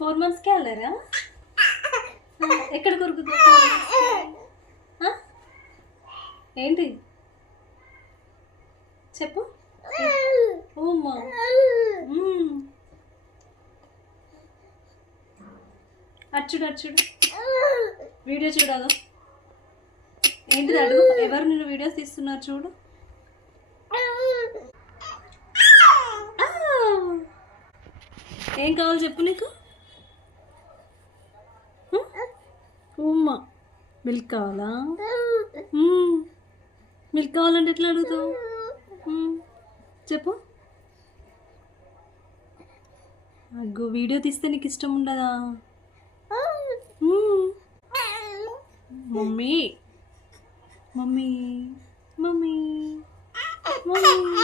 Four మంత్స్కే వెళ్ళారా? ఎక్కడ కొరుకుతుంది ఏంటి? చెప్పు. ఓమ్మా మ్మ్. అచ్చుడు అచ్చుడు వీడియో చూడాలి? ఏంటిది అడుగు? ఎవరు నేను వీడియోస్ తీస్తున్నారు చూడు! ఏం కావాలి చెప్పు నీకు? ఉమ్మా. మిల్క్ కావాలా? మిల్క్ కావాలంటే ఎట్లా అడుగుతావు? చెప్పు. అగ్గో వీడియో తీస్తే నీకు ఇష్టం ఉండదా? మమ్మీ. మమ్మీ. మమ్మీ. మమ్మీ.